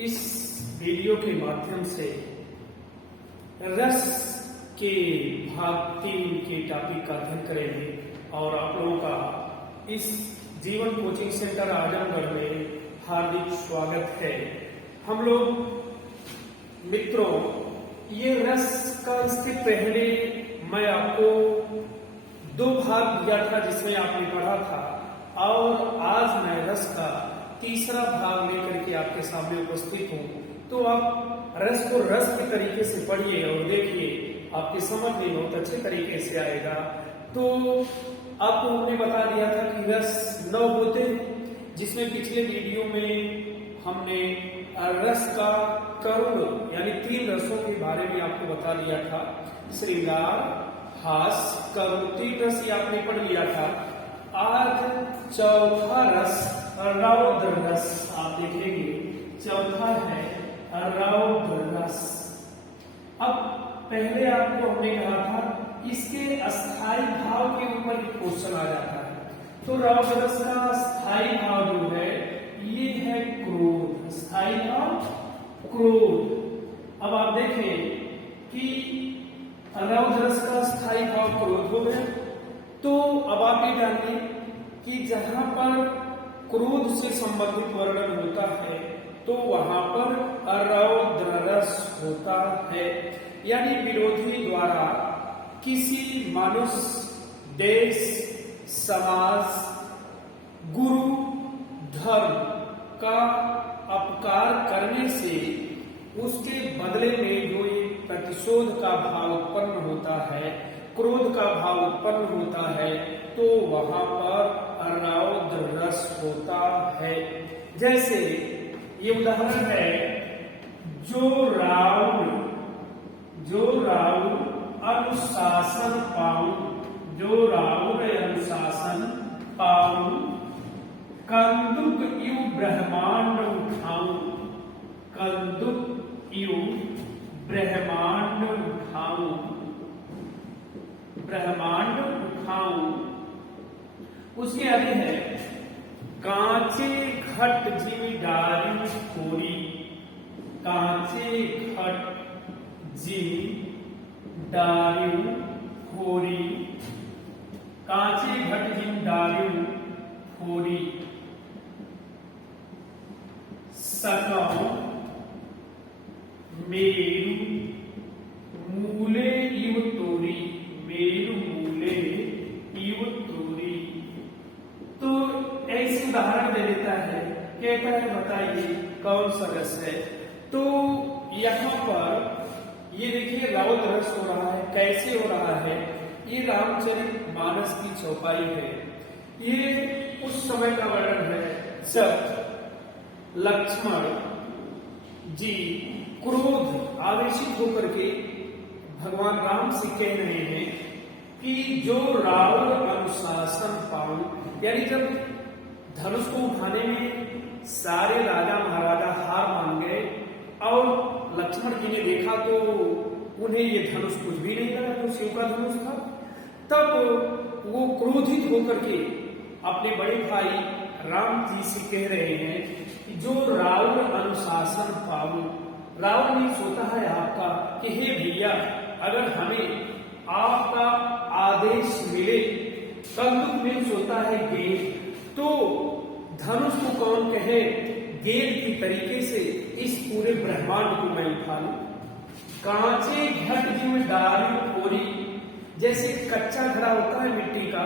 इस वीडियो के माध्यम से रस के भाग 3 के टॉपिक का अध्ययन करेंगे और आप लोगों का इस जीवन कोचिंग सेंटर आजमगढ़ में हार्दिक स्वागत है। हम लोग मित्रों, ये रस का इसके पहले मैं आपको 2 भाग दिया था जिसमें आपने पढ़ा था, और आज मैं रस का तीसरा भाग लेकर के आपके सामने उपस्थित हूँ। तो आप रस को रस के तरीके से पढ़िए और देखिए, आपकी समझ में बहुत अच्छे तरीके से आएगा। तो आपको हमने बता दिया था कि रस 9 होते, जिसमें पिछले वीडियो में हमने रस का करुण यानी 3 रसों के बारे में आपको बता दिया था। श्रृंगार, हास्य, करुण 3 रस ये आपने पढ़ लिया था। आज चौथा रस रौद्र रस आप देखेंगे, चौथा है रौद्र रस। अब पहले आपको हमने कहा था इसके अस्थाई भाव के ऊपर क्वेश्चन आ जाता है। तो रौद्र रस का स्थायी भाव जो है ये है क्रोध, स्थायी भाव क्रोध। अब आप देखें कि रौद्र रस का स्थायी भाव क्रोध हो गया। तो अब आप ये जानिए कि जहां पर क्रोध से संबंधित वर्णन होता है तो वहां पर रौद्र रस होता है, यानी विरोधी द्वारा किसी मनुष्य, देश, समाज, गुरु, धर्म का अपकार करने से उसके बदले में जो एक प्रतिशोध का भाव उत्पन्न होता है, क्रोध का भाव उत्पन्न होता है, तो वहां पर रौद्र रस होता है। जैसे ये उदाहरण है, जो राउर अनुशासन पाऊं, जो राउर अनुशासन पाऊं, कंदुक यू ब्रह्मांड उठाऊं, कंदुक यू ब्रह्मांड उठाऊं, ब्रह्मांड उठाऊं। उसके आगे है, कांचे घट जिम डारी खोरी, कांचे घट जिम डारी खोरी, कांचे घट जिम डारी खोरी, सकौ मेरु मूले इव तोरी, मेरु मूले इव तोरी। तो ऐसे उदाहरण दे देता है, कहता है बताइए कौन सा रस है। तो यहाँ पर ये देखिए रौद्र रस हो रहा है। कैसे हो रहा है? ये रामचरितमानस की चौपाई है। ये उस समय का वर्णन है जब लक्ष्मण जी क्रोध आवेशित होकर के भगवान राम से कह रहे हैं कि जो रावण अनुशासन पाऊं, यानी जब धनुष को उठाने में सारे राजा महाराजा हार मान गए और लक्ष्मण जी ने देखा तो उन्हें ये धनुष कुछ भी नहीं लगा, जो शिव का धनुष था। तब वो क्रोधित होकर के अपने बड़े भाई राम जी से कह रहे हैं कि जो रावण अनुशासन पाऊं। रावण ने सोचा है आपका कि हे भैया, अगर हमें आपका आदेश मिले, कंदुक में सोता है गेंद, तो धनुष को कौन कहे, गेंद की तरीके से इस पूरे ब्रह्मांड को मैं उठा लूं। कांचे घट जिम डारी खोरी, जैसे कच्चा घड़ा होता है मिट्टी का,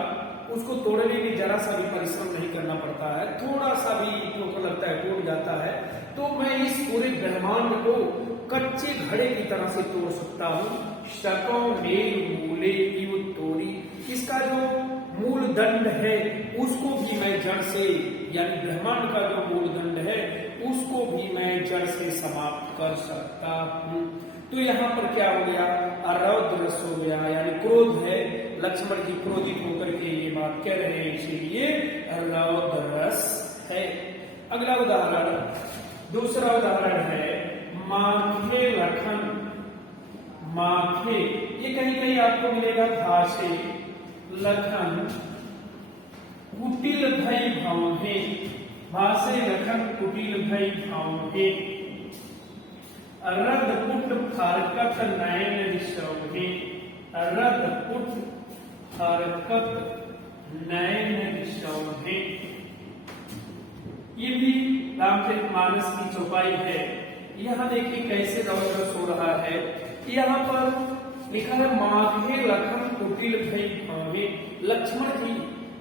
उसको तोड़ने में जरा सा भी परिश्रम नहीं करना पड़ता है, थोड़ा सा भी लोगों को लगता है टूट जाता है। तो मैं इस पूरे ब्रह्मांड को कच्चे घड़े की तरह से तोड़ सकता हूँ। शकौ मेरु मूले इव तोरी, इसका जो मूल दंड है उसको भी मैं जड़ से, यानी ब्रह्मांड का जो मूल दंड है उसको भी मैं जड़ से समाप्त कर सकता हूँ। तो यहाँ पर क्या हो गया? रौद्र रस हो गया, यानी क्रोध है। लक्ष्मण जी क्रोधित होकर के ये बात कह रहे हैं, इसीलिए रौद्र रस है। अगला उदाहरण, दूसरा उदाहरण है माखे लखन। माखे ये कहीं कहीं आपको मिलेगा भाषे, लखन कुटिल भई भावे, भाषे लखन कुटिल भई भावे। रदपुट फारकत नयन रिसौहे, रदपुट फारकत नयन रिसौहे। ये भी रामचरितमानस की चौपाई है। यहाँ देखिए कैसे रौद्रस हो रहा है। यहाँ पर लिखा है माघे लखन कुटिल भई भावे। लक्ष्मण जी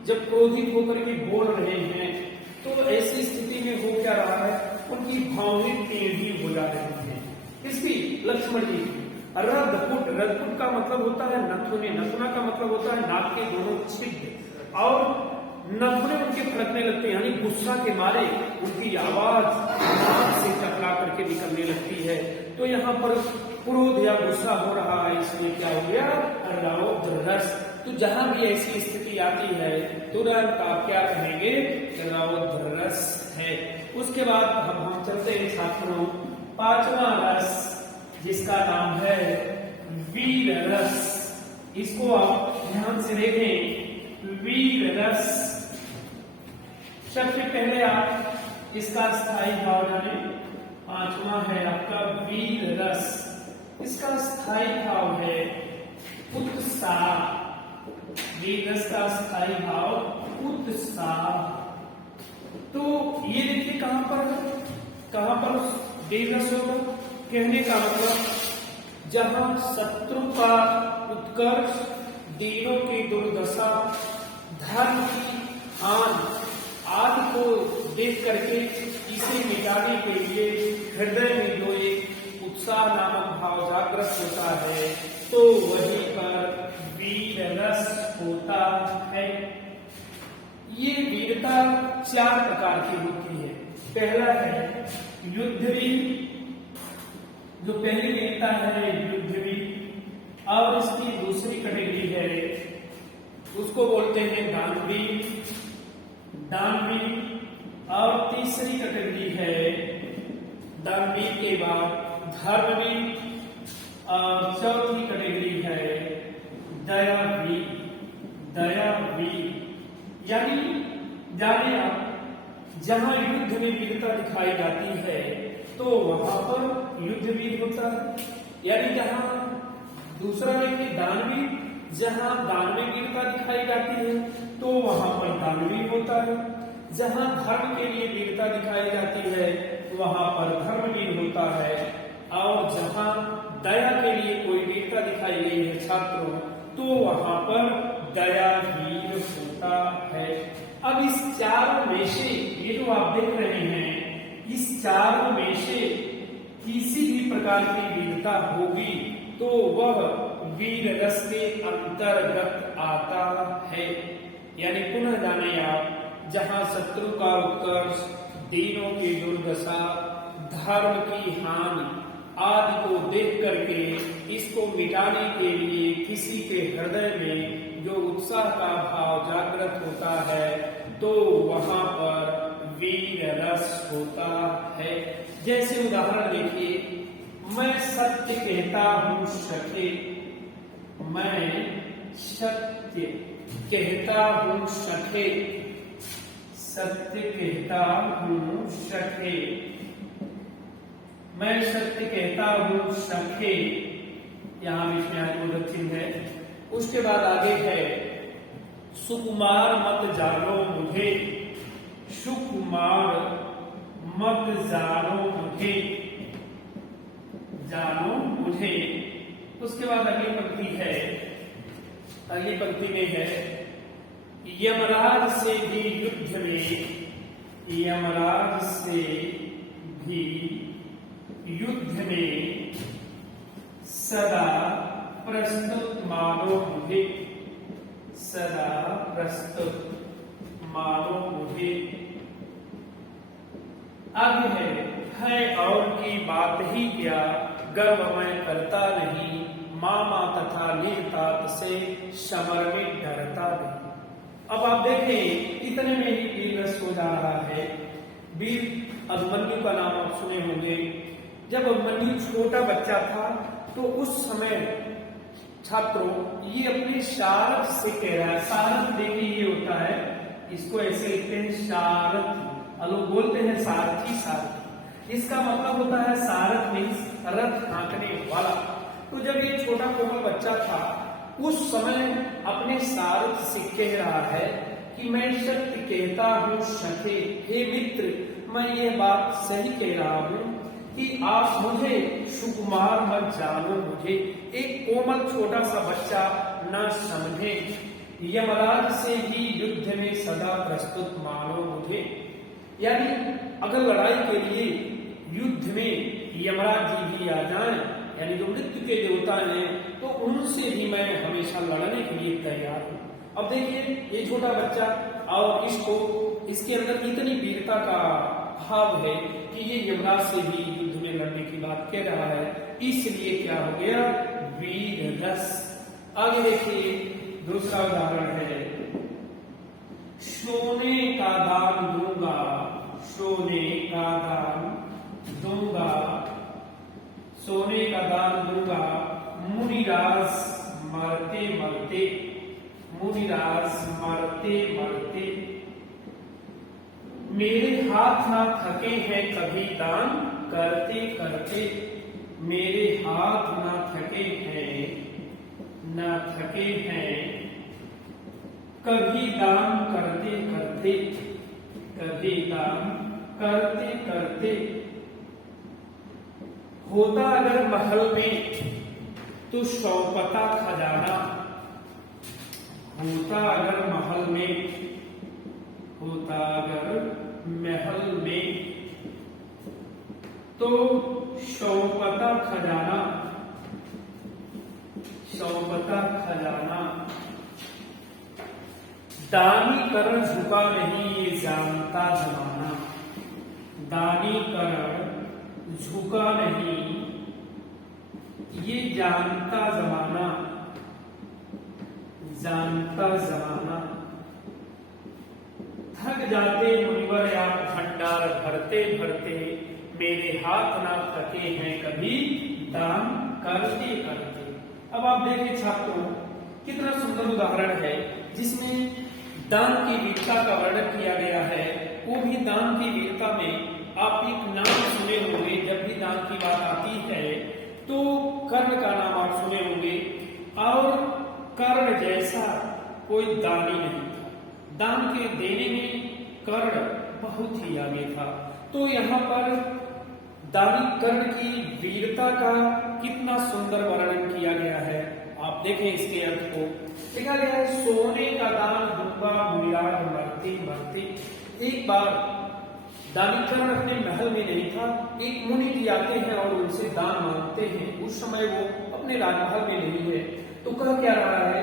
जब क्रोधित होकर के बोल रहे हैं तो ऐसी स्थिति में हो क्या रहा है, उनकी भावनाएं टेढ़ी हो जा रही है। इसकी लक्ष्मण जी रदपुट, रदपुट का मतलब होता है नथुने, नथुना का मतलब होता है नाक के दोनों छिद्र, और नथुने उनके फड़कने लगते हैं, यानी गुस्सा के मारे उनकी आवाज नाक से टकरा करके निकलने लगती है। तो यहाँ पर क्रोध या गुस्सा हो रहा है, इसमें क्या हो गया, रौद्ररस। तो जहां भी ऐसी स्थिति आती है तुरंत आप क्या कहेंगे, रौद्ररस है। उसके बाद हम चलते हैं छात्रों पांचवा रस, जिसका नाम है वीर रस। इसको आप ध्यान से देखें, वीर रस। सबसे पहले आप इसका स्थायी भाव जाने। पांचवा है आपका वीर रस, इसका स्थायी भाव है उत्साह। वीर रस का स्थायी भाव उत्साह। तो ये देखिए कहां पर वीर रस होगा, कहने का मतलब जहां शत्रु का उत्कर्ष, दीनों की दुर्दशा, धर्म की हानि आदि को देख करके इसे मिटाने के लिए हृदय में जो एक उत्साह नामक भाव जागृत होता है, तो वहीं पर वीर रस होता है। ये वीरता 4 प्रकार की होती है। पहला है युद्धवीर, जो पहली वीरता है युद्धवीर, और इसकी दूसरी कैटेगरी है उसको बोलते हैं दानवीर, दानवीर, और तीसरी कैटेगरी है दानवीर के बाद धर्मवीर, और चौथी कैटेगरी है दयावीर, दयावीर। यानी जाने आप जहां युद्ध में वीरता दिखाई जाती है तो वहां पर युद्धवीर होता है, यानी जहां दूसरा व्यक्ति दानवीर, जहां दान में वीरता दिखाई जाती है तो वहां पर दानवीर होता है, जहां धर्म के लिए वीरता दिखाई जाती है वहां पर धर्मवीर होता है, और जहां दया के लिए कोई वीरता दिखाई गई है छात्रों, तो वहां पर दयावीर होता है। अब इस चारों में से, ये जो आप देख रहे हैं, इस चारों में से किसी भी प्रकार की वीरता होगी तो वह वीर रस के अंतर्गत आता है। यानी पुनः जाने आप, जहां शत्रु का उत्कर्ष, दीनों की दुर्दशा, धर्म की हानि आदि को देख करके इसको मिटाने के लिए किसी के हृदय में जो उत्साह का भाव जागृत होता है तो वहां पर वीर रस होता है। जैसे उदाहरण देखिए, मैं सत्य कहता हूं सखे, मैं सत्य कहता हूं सखे, सत्य कहता हूं सखे, मैं सत्य कहता हूं सखे। यहां बीच में आत्मोदक चिन्ह है। उसके बाद आगे है सुकुमार मत जानो मुझे, सुकुमार मत जानो मुझे, जानो मुझे। उसके बाद अगली पंक्ति है, अगली पंक्ति में है यमराज से भी युद्ध में, यमराज से भी युद्ध में सदा प्रस्तुत मानो मुझे, सदा प्रस्तुत मानो मुझे। आगे है और की बात ही क्या, गर्व मैं करता नहीं, मामा तथा निजतात से समर में डरता नहीं। अब आप देखें, इतने में ही वीर रस हो जा रहा है। वीर अभिमन्यु का नाम आप सुने होंगे। जब अभिमन्यु छोटा बच्चा था तो उस समय छात्रों ये अपने सारथ से कह रहा है, सारथ देखिए ये होता है, इसको ऐसे लिखते हैं सारथ, लोग बोलते हैं सारथी, सारथी। इसका मतलब होता है सारथ मीन्स रथ हाँकने वाला। तो जब ये छोटा कोमल बच्चा था उस समय अपने सारथ से कह रहा है कि मैं सत्य कहता हूँ सखे, हे मित्र मैं ये बात सही कह रहा हूँ कि आप मुझे सुकुमार मत जानो, मुझे एक कोमल छोटा सा बच्चा न समझे, यमराज से ही युद्ध में सदा प्रस्तुत मानो मुझे। यानी अगर लड़ाई के लिए युद्ध में यमराज जी भी आ जाएं, यानी जो मृत्यु के देवता हैं, तो उनसे भी मैं हमेशा लड़ने के लिए तैयार हूं। अब देखिए ये छोटा बच्चा और इसके अंदर इतनी वीरता का भाव है कि ये यमराज से भी युद्ध में लड़ने की बात कह रहा है, इसलिए क्या हो गया, वीर रस। आगे देखिए दूसरा उदाहरण है, सोने का दान दूंगा, सोने का दान दूंगा, सोने का दान दूंगा, मुनिराज मरते मरते, मुनिराज मरते मरते, मेरे हाथ ना थके हैं कभी दान करते करते, मेरे हाथ ना थके हैं, ना थके हैं कभी दान करते करते, कभी दान करते करते, होता अगर महल में तो शौपता खजाना, होता अगर महल में, होता अगर महल में तो शौपता खजाना, शौपता खजाना, दानी कर झुका नहीं ये जानता जमाना, दानी कर झुका नहीं ये जानता जमाना, जानता जमाना, थक जाते मुनिवर आप भंडार भरते भरते, मेरे हाथ ना थके हैं कभी दान करते करते। अब आप देखिए छात्रों कितना सुंदर उदाहरण है जिसमें दान की वीरता का वर्णन किया गया है। वो भी दान की वीरता में आप एक नाम सुने होंगे, जब भी दान की बात आती है तो कर्ण का नाम आप सुने होंगे, और कर्ण जैसा कोई दानी नहीं था, दान के देने में कर्ण बहुत ही आगे था। तो यहाँ पर दानी कर्ण की वीरता का कितना सुंदर वर्णन किया गया है, आप देखें इसके अर्थ को। लिखा गया है, सोने का दान दूंगा मुनिराज मरते मरते। एक बार दानी कर्ण अपने महल में नहीं था, एक मुनि जी आते हैं और उनसे दान मांगते हैं। उस समय वो अपने राजमहल में नहीं है, तो कह क्या रहा है,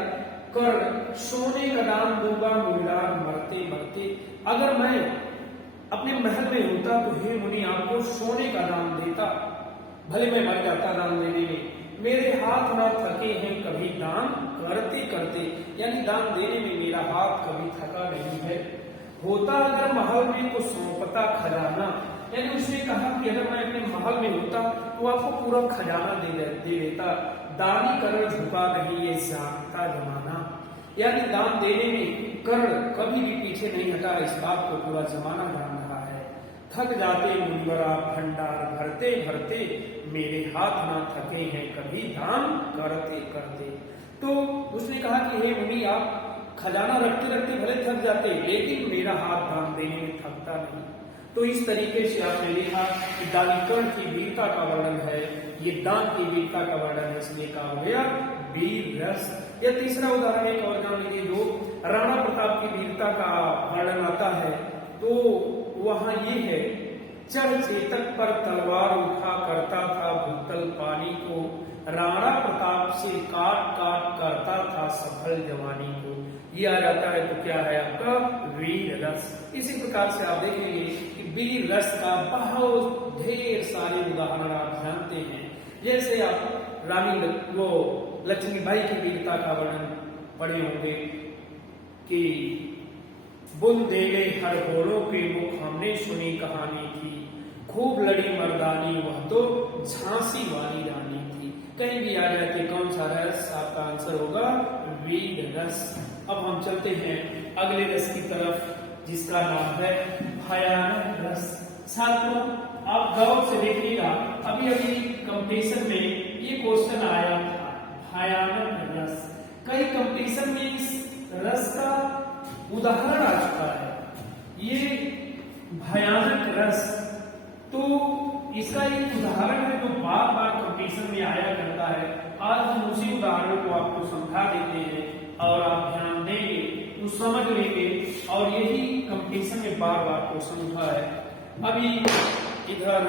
कर्ण सोने का दान दूंगा मुनिराज मरते मरते। अगर मैं अपने महल में होता तो हे मुनि आपको सोने का दान देता, भले मैं मर जाता दान देने में, मेरे हाथ ना थके हैं कभी दान करते करते, यानी दान देने में मेरा हाथ कभी थका नहीं है। होता अगर महल में तो सौंपता खजाना, यानी उसने कहा कि अगर मैं अपने महल में होता तो आपको पूरा खजाना दे देता। दानी कर्ण झुका नहीं ये जानता जमाना, यानी दान देने में कर्ण कभी भी पीछे नहीं हटा, इस बात को पूरा जमाना जान रहा है। थक जाते मुनिवर आप भंडार भरते भरते, मेरे हाथ ना थके हैं कभी दान करते करते। तो उसने कहा कि हे मुनि आप खजाना रखते रखते भले थक जाते, लेकिन मेरा हाथ दान देने में थकता नहीं। तो इस तरीके से आपने देखा कि दानी कर्ण की वीरता का वर्णन है, ये दान की वीरता का वर्णन है, इसलिए कहा हो गया वीर रस। यह तीसरा उदाहरण एक और जान लीजिए, जो राणा प्रताप की वीरता का वर्णन आता है, तो वहां ये है, चढ़ चेतक पर तलवार उठा करता था भूतल पानी को, राणा प्रताप से काट काट करता था सफल जवानी को। ये आ जाता है तो क्या है आपका वीर रस। इसी प्रकार से आप देखेंगे कि वीर रस का बहुत ढेर सारे उदाहरण आप जानते हैं। जैसे आप रानी वो लक्ष्मीबाई की वीरता का वर्णन पढ़े होंगे कि बुन देवे हर घोड़ों के मुख हमने सुनी कहानी थी, खूब लड़ी मर्दानी वह तो झांसी वाली रानी थी। कहीं भी आ जाए कौन सा रस, आपका आंसर होगा वीर रस। अब हम चलते हैं अगले रस की तरफ जिसका नाम है भयानक रस। छात्रों आप गौर से देखिएगा, अभी अभी कंपटीशन में ये क्वेश्चन आया था, भयानक रस। कई कंपटीशन में इस रस का उदाहरण आ चुका है, ये भयानक रस। तो इसका एक उदाहरण है जो बार बार कंपटीशन में आया करता है। आज हम उसी उदाहरण को आपको समझा देते हैं और आप ध्यान देंगे तो समझ लेंगे, और यही कंपटीशन में बार बार क्वेश्चन उठा है। अभी इधर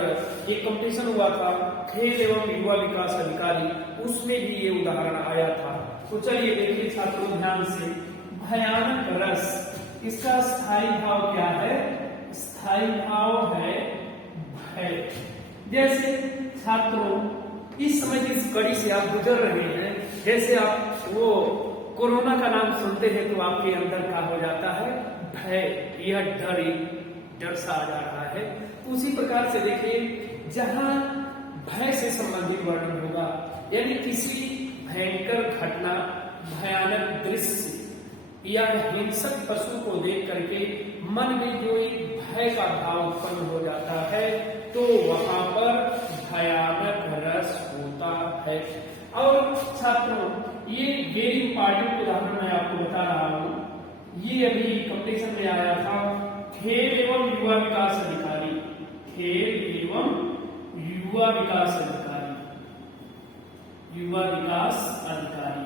एक कंपटीशन हुआ था खेल एवं युवा विकास अधिकारी, उसमें भी ये उदाहरण आया था। तो चलिए देखिए छात्रों ध्यान से, भयानक रस, इसका स्थायी भाव क्या है? स्थायी भाव है भय। जैसे छात्रों इस समय जिस कड़ी से आप गुजर रहे हैं, जैसे आप वो कोरोना का नाम सुनते हैं तो आपके अंदर क्या हो जाता है? भय, यह डर सा आ जा रहा है। उसी प्रकार से देखिए, जहां भय से संबंधित वर्णन होगा, यानी किसी भयंकर घटना, भयानक दृश्य या हिंसक पशु को देख करके मन में जो एक भय का भाव उत्पन्न हो जाता है, तो वहां पर भयानक रस होता है। और छात्रों ये वेरी इंपॉर्टेंट उदाहरण मैं आपको बता रहा हूं, ये अभी कंपटीशन में आया था, खेल एवं युवा विकास अधिकारी, खेल एवं युवा विकास अधिकारी, युवा विकास अधिकारी,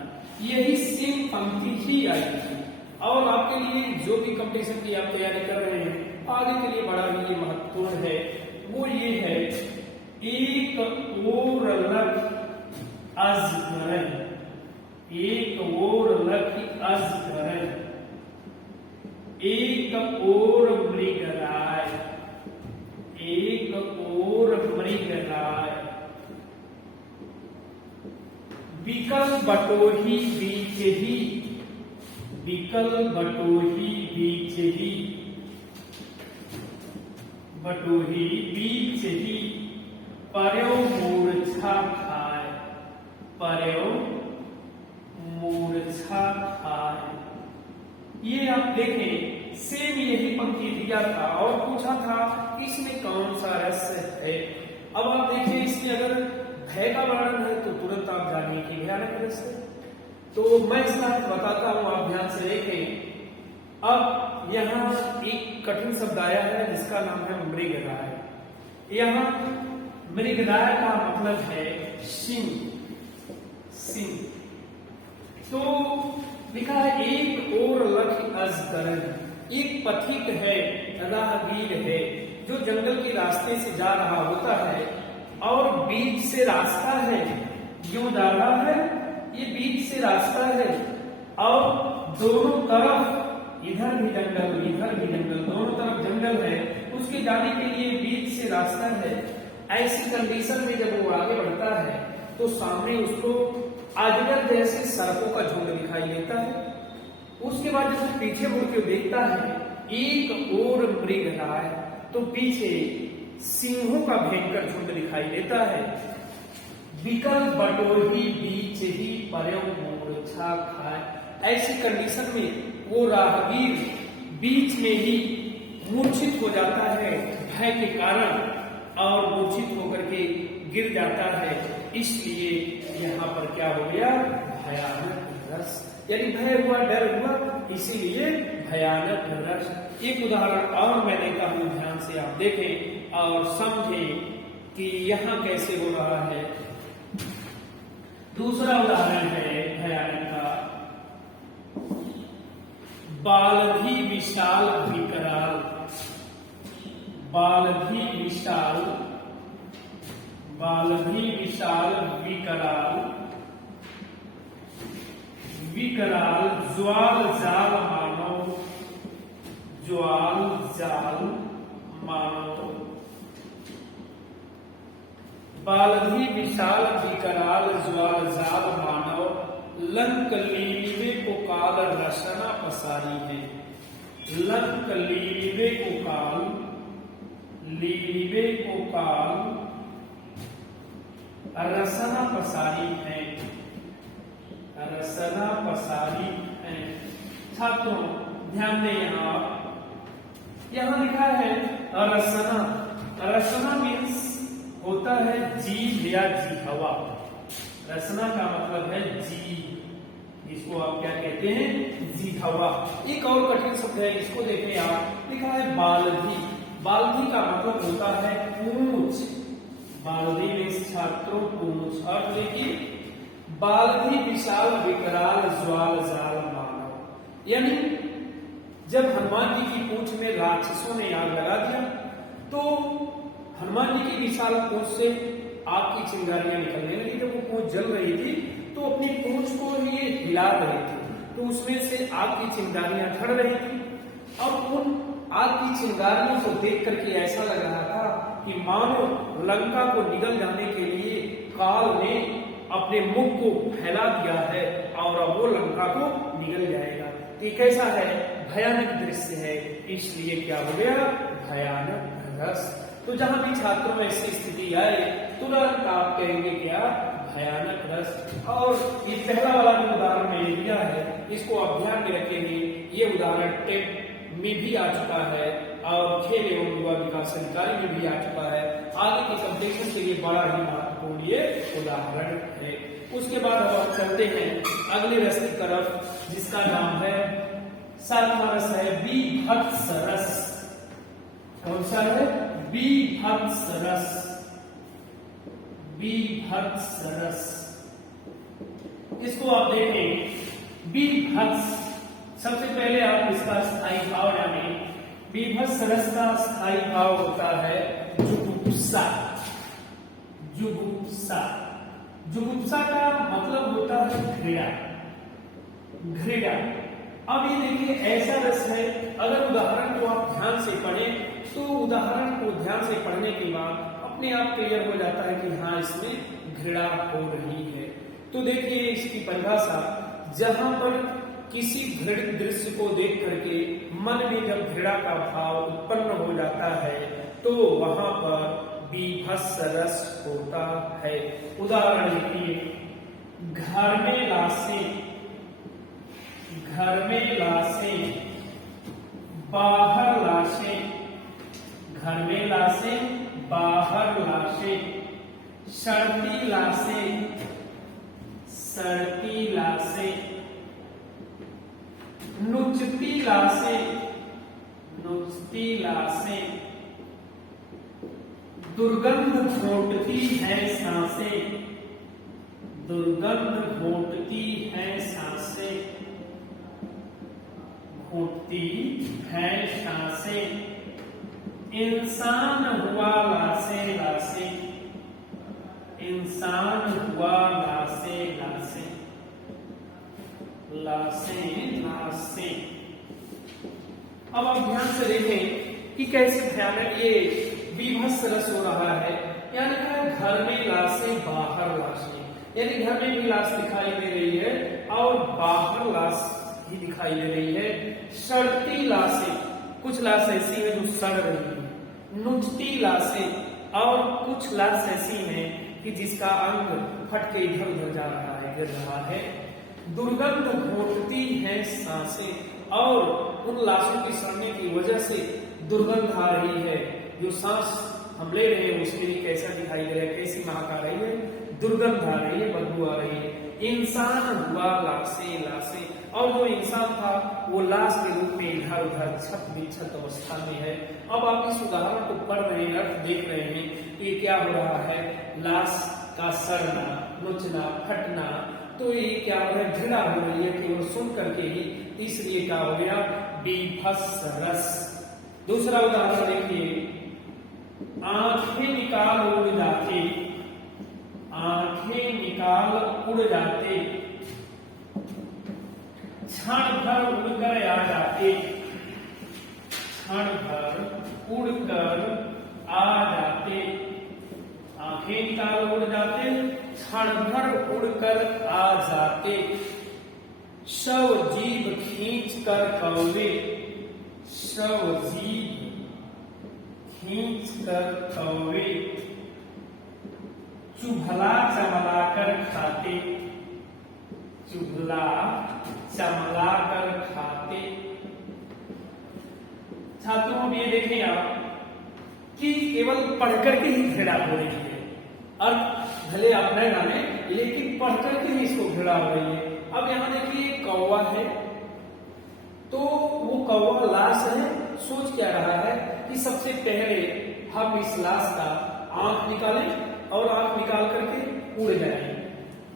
यही सेम पंक्ति ही आई थी। और आपके लिए जो भी कंपटीशन की आप तैयारी कर रहे हैं, आगे के लिए बड़ा ही ये महत्वपूर्ण है, वो ये है, एक और लख अजगरन, एक और लख अजगरन, एक और मृगराय, एक और मृगराय, विकल बटोही बीच ही, विकल बटोही बीच ही, बटोही बीच ही, पर्यो मूर्छा खाए, पर्यो मूर्छा खाए। ये आप देखें, सेम यही पंक्ति दिया था और पूछा था इसमें कौन सा रस है। अब आप देखिए, इसमें अगर भय का वर्णन है तो तुरंत आप जानिए कि भयानक रस है। तो मैं इसका अर्थ बताता हूं, आप ध्यान से देखें। अब यहाँ एक कठिन शब्द आया है जिसका नाम है मृगराय। यहाँ मृगराय का मतलब है सिंह, सिंह। तो लिखा है एक और लख अजगरन, एक पथिक है, राहगीर है, जो जंगल के रास्ते से जा रहा होता है और बीच से रास्ता है, क्यों जा रहा है? ये बीच से रास्ता है और दोनों तरफ इधर भी जंगल, इधर भी जंगल, दोनों तरफ जंगल है, उसके जाने के लिए बीच से रास्ता है। ऐसी कंडीशन में जब वो आगे बढ़ता है तो सामने उसको अजगर जैसे सर्पों का झुंड दिखाई देता है। उसके बाद जब वो पीछे मुड़ के देखता है, एक और मृगराय, तो पीछे सिंहों का भयंकर झुंड दिखाई देता है। विकल बटोही बीच ही पर्यो मूर्छा खाए। ऐसी कंडीशन में वो राहगीर बीच में ही मूर्छित हो जाता है भय के कारण, और मूर्छित होकर के गिर जाता है। इसलिए यहाँ पर क्या हो गया? भयानक रस, यानी भय हुआ, डर हुआ, इसीलिए भयानक रस। एक उदाहरण और मैं देता हूं, ध्यान से आप देखें और समझें कि यहाँ कैसे हो रहा है। दूसरा उदाहरण है भयानक का, बालधी विशाल विकराल, बालधी विशाल, बालधी विशाल विकराल, विकराल ज्वाल जाल मानो, ज्वाल जाल मानो, बालधी विशाल विकराल ज्वाल जाल मानो, लंक लीलिवे को काल रसना पसारी है, लंक लीलिवे को काल, लीलिवे को काल रसना पसारी है, रसना पसारी है। छात्रों ध्यान दें, यहाँ लिखा है रसना, रसना मीन्स होता है जीभ या जिह्वा। रसना का मतलब है जीभ, इसको आप क्या कहते हैं, जिह्वा। एक और कठिन शब्द है, इसको देखें आप, लिखा है बालधी। बालधी का मतलब होता है पूंछ। बालधी मीन्स छात्रों पूंछ। और देखिए बालधी विशाल विकराल ज्वाल जाल मानव, यानी जब हनुमान जी की पूंछ में राक्षसों ने आग लगा दिया तो हनुमान जी की विशाल पूंछ से आग की चिंगारियां निकलने लगी। जब वो पूंछ जल रही थी तो अपनी पूंछ को ये हिला रही थी, तो उसमें से आग की चिंगारियां खड़ रही थी। अब उन आग की चिंगारियों को देख करके ऐसा लग रहा था कि मानो लंका को निगल जाने के लिए काल ने अपने मुख को फैला दिया है और अब वो लंका को निगल जाएगा। ये कैसा है, भयानक दृश्य है, इसलिए क्या हो गया, भयानक रस। तो जहां भी छात्रों में ऐसी स्थिति आए तुरंत आप कहेंगे क्या, भयानक रस। और ये पहला वाला जो उदाहरण मैंने दिया है इसको आप ध्यान में रखेंगे, ये उदाहरण टेट में भी आ चुका है और खेल एवं युवा विकास अधिकारी में भी आ चुका है। आगे के कंपटीशन के लिए बड़ा ही महत्वपूर्ण ये उदाहरण है। उसके बाद अब आप चलते हैं अगले रस की तरफ, जिसका नाम है, सातवां रस है बीभत्स रस। कौन सा है, बीभत्स रस। बीभत्स रस, इसको आप देखें, बीभत्स, सबसे पहले आप इसका स्थायी भाव जाने। बीभत्स रस का स्थायी भाव होता है जुगुप्सा। जुगुप्सा, जुगुप्सा का मतलब होता है घृणा। घृणा। अब ये देखिए ऐसा रस है, अगर उदाहरण को आप ध्यान से पढ़ें तो उदाहरण को ध्यान से पढ़ने के बाद अपने आप क्लियर हो जाता है कि हाँ इसमें घृणा हो रही है। तो देखिए इसकी परिभाषा, जहां पर किसी घृणित दृश्य को देख करके मन में जब घृणा का भाव उत्पन्न हो जाता है तो वहां पर बीभत्स रस होता है। उदाहरण लिखिए, घर में लाशें, घर में लाशें, बाहर लाशें, घर में लाशें, बाहर लाशें, सड़ती लाशें, सड़ती लाशें, नुचती लाशें, नुचती लाशें, दुर्गंध घोंटती है सांसें, दुर्गंध घोंटती है सांसें, घोंटती है सांसें, इंसान हुआ लाशें लाशें, इंसान हुआ लाशें लाशें, लाशें लाशें। अब आप ध्यान से देखें कि कैसे भयानक ये बीभत्स रस हो रहा है। यानी घर में लाशें, बाहर लाशें, यानी घर में भी लाश दिखाई दे रही है और बाहर लाश भी दिखाई दे रही है। सड़ती लाशें, कुछ लाश ऐसी है जो सड़ रही है। नुचती लाशें, और कुछ लाश ऐसी हैं कि जिसका अंग फट के इधर उधर जा रहा है, गिर रहा है। दुर्गंध घोंटती है सांसें, और उन लाशों की सड़ने की वजह से दुर्गंध आ रही है। जो सांस हम ले रहे हैं उसके लिए कैसा दिखाई दे रहा है, कैसी महक आ रही है, दुर्गंध आ रही है, बदबू आ रही है। इंसान हुआ लाशें लाशें, और जो इंसान था वो लाश के रूप में इधर उधर छत बिछत अवस्था में है। अब आप इस उदाहरण को पढ़ रहे हैं, अर्थ देख रहे हैं कि क्या हो रहा है, लाश का सड़ना, नुचना, फटना। तो ये क्या हो रहा है, घृणा हो रही है केवल सुन करके ही, इसलिए क्या हो गया, बीभत्स रस। दूसरा उदाहरण देखिए, आंखें निकाल उड़ जाते, आंखें निकाल उड़ जाते, क्षण भर उड़कर आ जाते, क्षण भर उड़कर आ जाते, आंखें निकाल उड़ जाते, क्षण भर उड़कर आ जाते, शव जीभ खींच कर कौवे, शव जीभ खींच कर कौवे, चुभला चमला कर खाते, चुभला चमला कर खाते। छात्रों ये देखें आप कि केवल पढ़ करके ही घृणा हो रही है, अर्थ भले आप न जाने लेकिन पढ़ करके ही इसको घृणा हो रही है। अब यहाँ देखिए कौवा है, तो वो कौवा लाश है, सोच क्या रहा है कि सबसे पहले हम इस लाश का आंख निकालें और आंख निकाल करके उड़ जाए।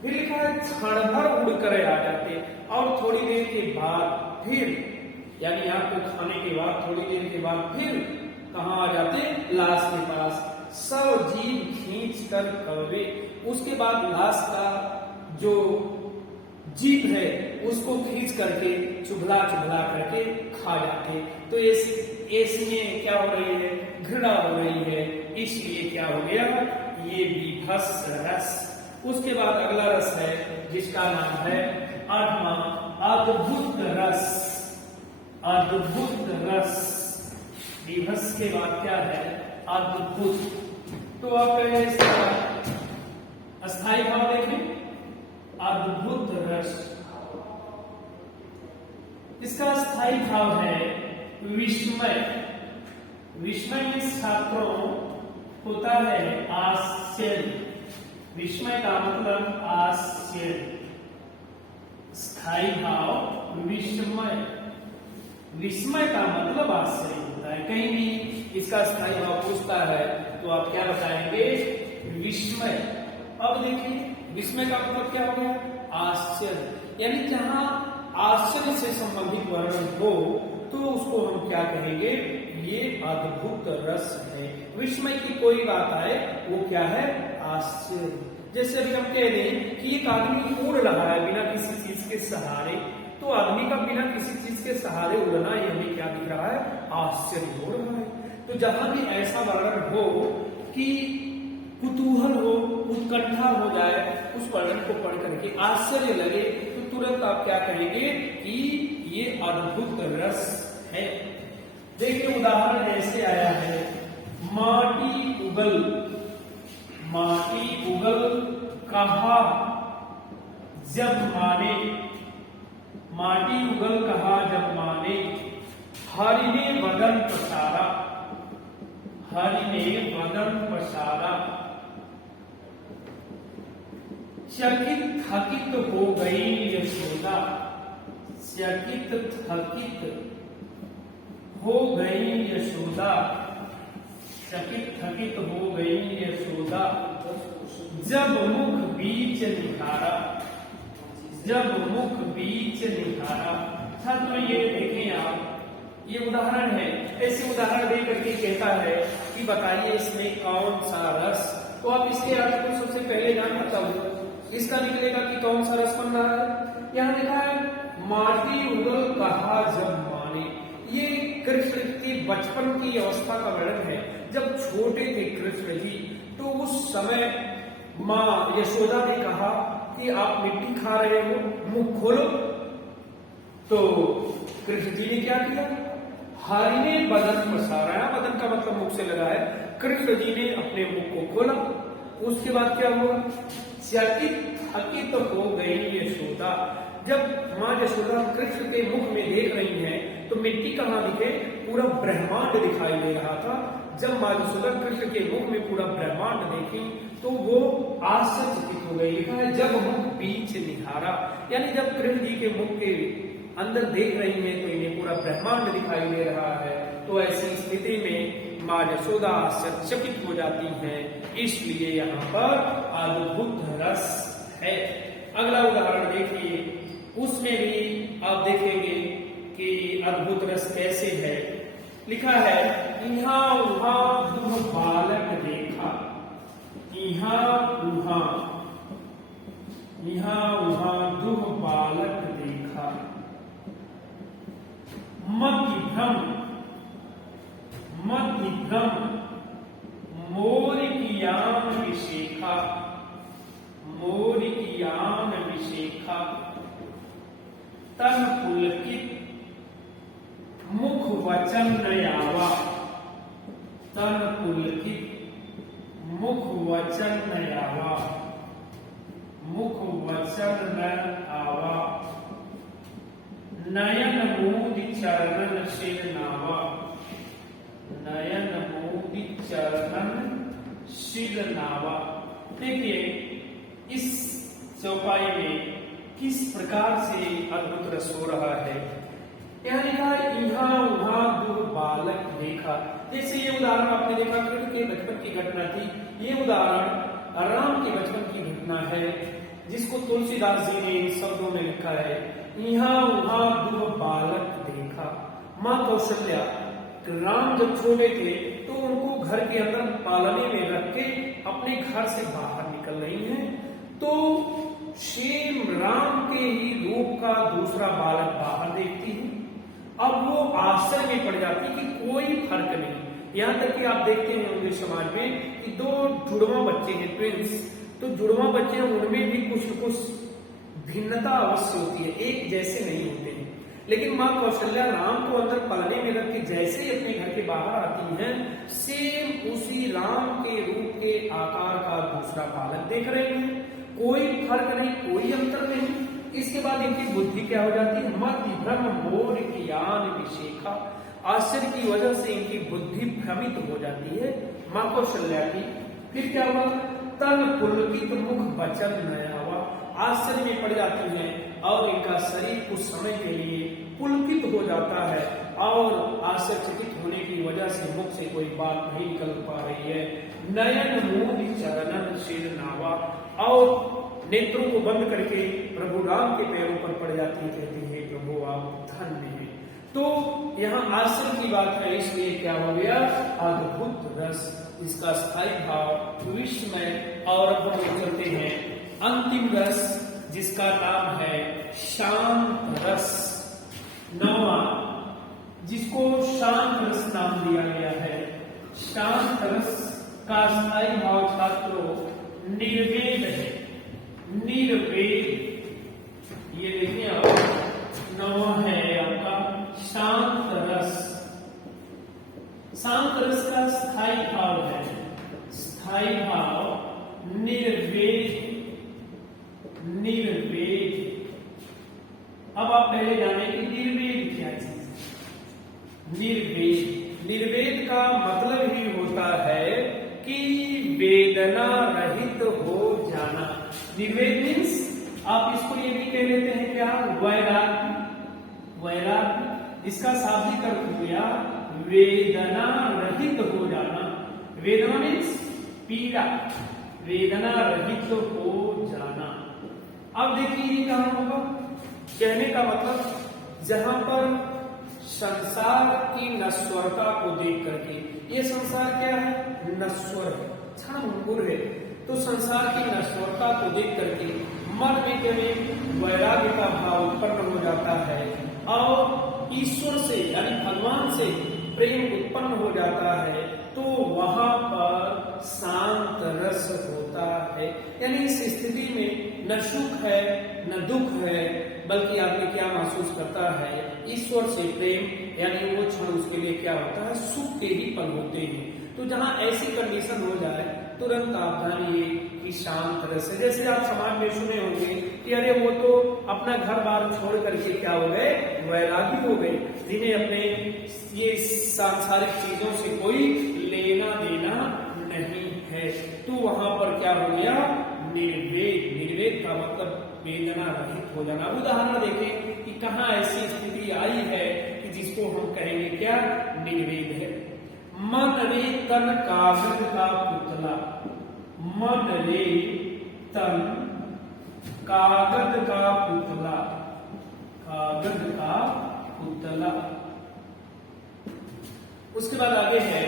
फिर लिखा है क्षण भर उड़ कर आ जाते, और थोड़ी देर के बाद फिर, यानी आंख को खाने के बाद थोड़ी देर के बाद फिर कहाँ आ जाते, लाश के पास। सब जीव खींच कर कौवे, उसके बाद लाश का जो जीभ है उसको खींच करके चुभला चुभला करके खा जाते। तो इसमें क्या हो रही है, घृणा हो रही है, इसलिए क्या हो गया, ये बीभत्स रस। उसके बाद अगला रस है जिसका नाम है आत्मा, अद्भुत रस। अद्भुत रस, बीभत्स के बाद क्या है, अद्भुत। तो आप पहले इसका अस्थायी भाव देखें, अद्भुत रस। इसका स्थायी भाव है विस्मय। विस्मय में छात्रों होता है आश्चर्य, विस्मय का मतलब आश्चर्य। स्थायी भाव विस्मय, विस्मय का मतलब आश्चर्य होता है। कहीं भी इसका स्थायी भाव पूछता है तो आप क्या बताएंगे, विस्मय। अब देखिए विस्मय का मतलब क्या हो गया, आश्चर्य, यानी जहां आश्चर्य से संबंधित वर्णन हो तो उसको हम क्या कहेंगे, ये अद्भुत रस है। विस्मय की कोई बात आए वो क्या है, आश्चर्य। जैसे अभी हम कह दें कि एक आदमी उड़ रहा है बिना किसी चीज के सहारे, तो आदमी का बिना किसी चीज के सहारे उड़ना ये हमें क्या दिख रहा है, आश्चर्य हो रहा है। तो जहां भी ऐसा वर्णन हो कि कुतूहल हो, उत्कंठा हो जाए, उस वर्णन को पढ़ करके आश्चर्य लगे, तो तुरंत आप क्या कहेंगे कि ये अद्भुत रस है। देखिए उदाहरण ऐसे आया है, माटी उगल। माटी उगल कहा जब माने, माटी उगल कहा जब माने, हरि ने वदन पसारा। हरि ने वदन पसारा, चकित थकित हो गई यशोदा। चकित थकित हो गई यशोदा, चकित थकित हो गई यशोदा, जब मुख बीच निहारा। जब मुख बीच निहारा। छात्र ये देखें आप, ये उदाहरण है, ऐसे उदाहरण दे करके कहता है कि बताइए इसमें कौन सा रस। तो आप इसके अर्थ को सबसे पहले जानना चाहो, इसका निकलेगा कि कौन सा रस बन रहा है। यहाँ लिखा है माटी उगल कहा जब माने, ये कृष्ण की बचपन की अवस्था का वर्णन है। जब छोटे थे कृष्ण जी, तो उस समय माँ यशोदा ने कहा कि आप मिट्टी खा रहे हो, मुंह खोलो। तो कृष्ण जी ने क्या किया, हरि ने बदन पसारा। बदन का मतलब मुख से लगा है। कृष्ण जी ने अपने मुख को खोला, उसके बाद क्या हुआ, चकित थकित हो गई यशोदा। जब माँ यशोदा कृष्ण के मुख में देख रही हैं तो मिट्टी कहाँ दिखे, पूरा ब्रह्मांड दिखाई दे रहा था। जब माँ यशोदा कृष्ण के मुख में पूरा ब्रह्मांड देखी तो वो आश्चर्यचकित हो गई। लिखा है जब मुख बीच निहारा, यानी जब कृष्ण जी के मुख के अंदर देख रही है तो इन्हें पूरा ब्रह्मांड दिखाई दे रहा है। तो ऐसी स्थिति में माँ यशोदा आश्चर्यचकित हो जाती हैं, इसलिए यहाँ पर अद्भुत रस है। अगला उदाहरण देखिए, उसमें भी आप देखेंगे कि अद्भुत रस कैसे है। लिखा है इहा उहा दुह बालक देखा। इहा उहा, इहा उहा दुह बालक देखा, मति भ्रम, मति भ्रम, मोर की यान विशेखा। मोर की यान विशेखा, तन पुलकित, मुख वचन न आवा। तन पुलकित, मुख वचन न आवा। मुख वचन न आवा, नयन मूद चरणन से नावा। नयन मूद मोदी चरणन शिर नावा। देखिए इस चौपाई में किस प्रकार से अद्भुत रस हो रहा है। यहाँ लिखा है यहाँ वहां दो बालक देखा। जैसे ये उदाहरण आपने देखा कृष्ण के बचपन की घटना थी, ये उदाहरण राम के बचपन की घटना है जिसको तुलसीदास जी ने इन शब्दों में लिखा है, यहाँ वहां दो बालक देखा। माँ कौशल्या राम जब छोटे थे तो उनको घर के अंदर पालने में रख के अपने घर से बाहर निकल रही हैं, तो सेम राम के ही रूप का दूसरा बालक बाहर देखती है। अब वो आश्चर्य में पड़ जाती कि कोई फर्क नहीं। यहाँ तक कि आप देखते हैं उनके समाज में कि दो जुड़वा बच्चे हैं, ट्विंस, तो जुड़वा बच्चे हैं उनमें भी कुछ न कुछ भिन्नता अवश्य होती है, एक जैसे नहीं होते हैं। लेकिन माँ कौशल्या राम को अंदर पलने में रख के जैसे ही अपने घर के बाहर आती हैं, सेम उसी राम के रूप के आकार का दूसरा बालक देख रहे हैं। कोई फर्क नहीं, कोई अंतर नहीं। इसके बाद इनकी बुद्धि क्या हो जाती है, मति भ्रम मोर की आन विशेखा। आश्चर्य की वजह से इनकी बुद्धि भ्रमित हो जाती है माँ कौशल्या की। फिर क्या हुआ, तन पुलकित मुख बचन नया हुआ। आश्चर्य में पड़ जाती हैं और इनका शरीर कुछ समय के लिए पुलकित हो जाता है और आश्चर्यचकित होने की वजह से मुख से कोई बात नहीं निकल पा रही है। नयन मूल चरणन शिर नावा, और नेत्रों को बंद करके प्रभु राम के पैरों पर पड़ जाती है, कहती है प्रभु आप धन्य हैं। तो यहाँ आश्चर्य की बात है, इसलिए क्या हो गया, अद्भुत रस, इसका स्थायी भाव विस्मय। और अब हम चलते हैं अंतिम रस जिसका नाम है शांत रस। नौवा जिसको शांत रस नाम दिया गया है। शांत रस का स्थायी भाव छात्रों निर्वेद है। निर्वेद, ये देखिए आप, नौवा है आपका शांत रस। शांत रस का स्थायी भाव है, स्थायी भाव निर्वेद। निर्वेद, अब आप पहले जाने कि निर्वेद क्या चीज है। निर्वेद, निर्वेद का मतलब ही होता है कि वेदना रहित हो जाना। निर्वेद मीन्स आप इसको ये भी कह लेते हैं क्या, वैराग्य। वैराग्य, इसका शाब्दिक अर्थ हो गया वेदना रहित हो जाना। वेदना मीन्स पीड़ा, वेदना रहित हो जाना। अब देखिए ये कहां होगा, कहने का मतलब जहां पर संसार की नश्वरता को देख करके, ये संसार क्या है, नश्वर है, क्षणभंगुर है, तो संसार की नश्वरता को देख करके मन में वैराग्य का भाव उत्पन्न हो जाता है और ईश्वर से यानी भगवान से प्रेम उत्पन्न हो जाता है, तो वहां पर शांत रस होता है। यानी इस स्थिति में न सुख है न दुख है, बल्कि आदमी क्या महसूस करता है, ईश्वर से प्रेम, यानी वो क्षण उसके लिए क्या होता है, सुख के ही पल होते हैं। तो जहां ऐसी कंडीशन हो जाए तुरंत आप जानिए कि शांत रस है। जैसे आप समाज में सुने होंगे कि अरे वो तो अपना घर बार छोड़ करके क्या हो गए, वैरागी हो गए, जिन्हें अपने ये सांसारिक चीजों से कोई लेना देना नहीं है। तो वहां पर क्या हो गया, निर्वेद। निर्वेद का मतलब वेदना रहित हो जाना। उदाहरण देखें कि कहाँ ऐसी स्थिति आई है कि जिसको हम कहेंगे क्या, निर्वेद है। मन रे तन कागज का पुतला। मन रे तन कागज का पुतला, कागज का पुतला। उसके बाद आगे है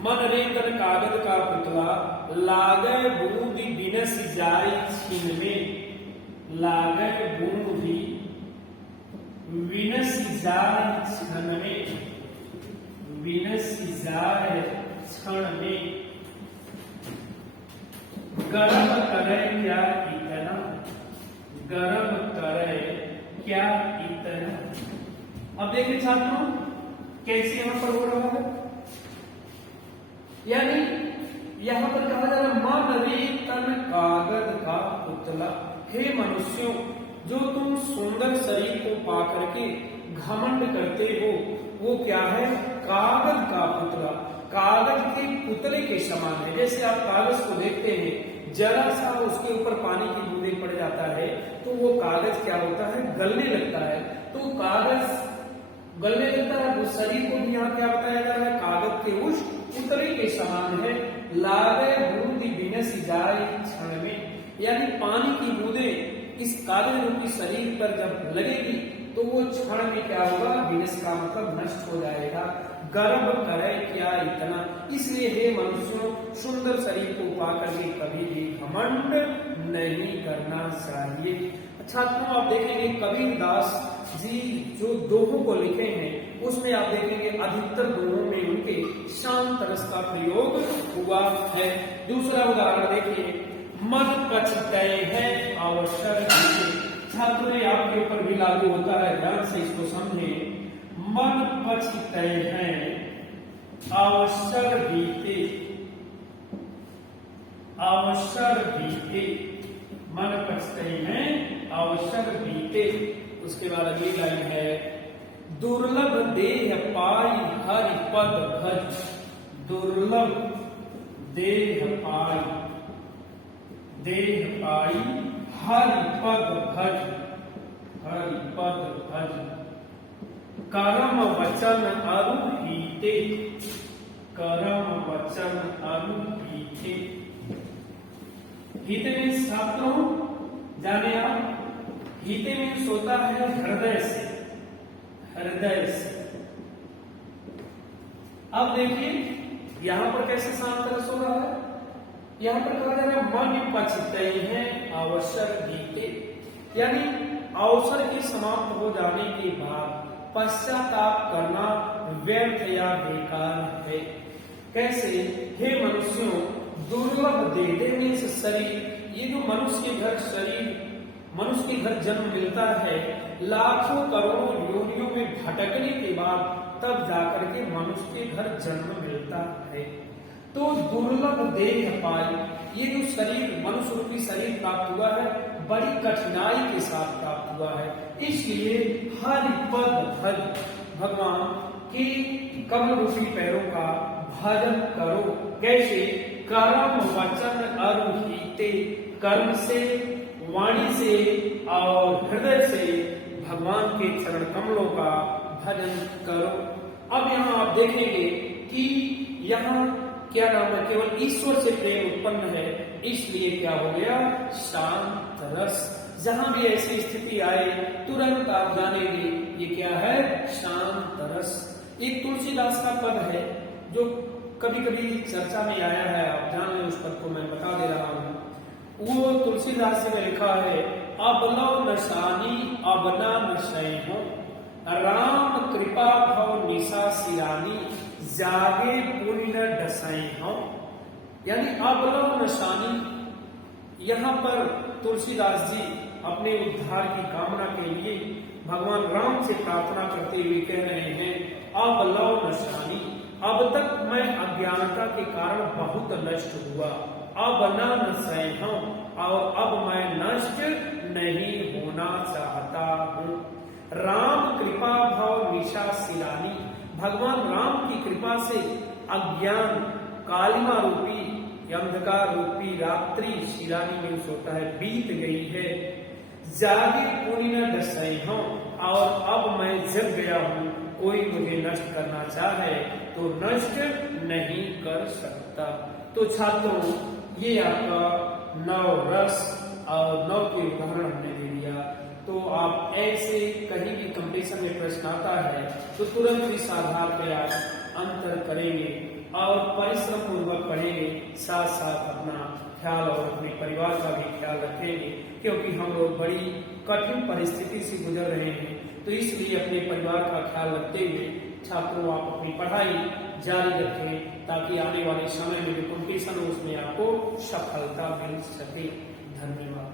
मन रे तन कागज का पुतला, लागे बूंदी बिनस जाय छीन में। लागे बूंदी विनस जाय क्षण में, विनस जाय क्षण में। गर्भ करे क्या इतना, गर्भ करे क्या इतना। अब देखिए छात्रों कैसे यहां पर हो रहा है, यानी यहां पर कहा जा रहा है मन रे तन कागज का पुतला। हे मनुष्यों, जो तुम सुंदर शरीर को पा करके घमंड करते हो, वो क्या है, कागज का पुतला। कागज के पुतले के समान है। जैसे आप कागज को देखते हैं, जरा सा उसके ऊपर पानी की बूंदें पड़ जाता है तो वो कागज क्या होता है, गलने लगता है। तो कागज गलने लगता है, तो शरीर को भी यहाँ क्या बताया जा रहा है, कागज के उस पुतले के समान है। लागे बूंदी बिनस जाए क्षण में, यानी पानी की बूंदें इस कागज रूपी शरीर पर जब लगेगी तो वो क्षण में क्या होगा, विनस का मतलब नष्ट हो जाएगा। गर्व करे क्या इतना, इसलिए हे मनुष्यों सुंदर शरीर को पा करके कभी भी घमंड नहीं करना चाहिए। छात्रों आप देखेंगे कबीर दास जी जो दोहों को लिखे हैं उसमें आप देखेंगे अधिकतर दोहों में उनके शांत रस का प्रयोग हुआ है। दूसरा उदाहरण देखिए, मन पछतय है अवसर बीते। छात्रों आपके ऊपर भी लागू होता है, ध्यान से इसको समझे। मन पछतय है अवसर बीते, अवसर बीते, मन पछतय है अवसर बीते। उसके बाद अगली लाइन है, दुर्लभ देह पाई हरि पद भज, दुर्लभ देह पाई, देह पाई हरि पद भज, हरि पद भज। कर्म वचन अरु हीते, कर्म वचन अरु हीते। हीते में छात्रों जाने आप, हीते में होता है हृदय से, हृदय से। अब देखिए यहां पर कैसे शांत रस हो रहा है, यहां पर कहा जा रहा है मन पछतय है अवसर बीते, यानी अवसर के समाप्त हो जाने के बाद पश्चाताप करना व्यर्थ या बेकार है। कैसे, हे मनुष्यों दुर्लभ देह में से शरीर, ये जो मनुष्य के घर शरीर, मनुष्य के घर जन्म मिलता है, लाखों करोड़ों योनियों में भटकने के बाद तब जाकर के मनुष्य के घर जन्म मिलता है। तो दुर्लभ देह पाई, ये जो शरीर मनुष्य रूपी शरीर प्राप्त हुआ है बड़ी कठिनाई के साथ प्राप्त हुआ है। इसलिए हरि पद भज, भगवान के कमल रूपी पैरों का भजन करो। कैसे, कर्म वचन अरु हीते, कर्म से, वाणी से और हृदय से भगवान के चरण कमलों का भजन करो। अब यहाँ आप देखेंगे कि यहाँ क्या नाम है, केवल ईश्वर से प्रेम उत्पन्न है, इसलिए क्या हो गया, शांत रस। जहां भी ऐसी स्थिति आए तुरंत आप जानेंगे ये क्या है, शांत रस। एक तुलसीदास का पद है जो कभी कभी चर्चा में आया है, आप जान लें उस पद को मैं बता दे रहा हूं। वो तुलसीदास जी ने लिखा है, अब लव नशानी अब ना नशय हो, राम कृपा भव निशा सिरानी, जागे पुण्य डसय हो। यानी अब लव नशानी, यहाँ पर तुलसीदास जी अपने उद्धार की कामना के लिए भगवान राम से प्रार्थना करते हुए कह रहे हैं, अब लव नशानी, अब तक मैं अज्ञानता के कारण बहुत नष्ट हुआ, अब न नशय हूं और अब मैं नष्ट नहीं होना चाहता हूं। राम कृपा भव निशा सिरानी, भगवान राम की कृपा से अज्ञान कालिमा रूपी अंधकार रूपी रात्रि शिरानी में होता है बीत गई है। जागे पुण्य न डसय हूं और अब मैं जग गया हूं, कोई मुझे नष्ट करना चाहे तो नष्ट नहीं कर सकता। तो छात्रों ये आपका नव रस और नव के उदाहरण हमने दे दिया। तो आप ऐसे कहीं भी कंपटीशन में प्रश्न आता है तो तुरंत इस आधार पर आप अंतर करेंगे और परिश्रम पूर्वक पढ़ेंगे, साथ साथ अपना ख्याल और अपने परिवार का भी ख्याल रखेंगे, क्योंकि हम लोग बड़ी कठिन परिस्थिति से गुजर रहे हैं। तो इसलिए अपने परिवार का ख्याल रखते हुए छात्रों आप अपनी पढ़ाई जारी रखें, ताकि आने वाले समय में जो कंपटीशन हो उसमें आपको सफलता मिल सके। धन्यवाद।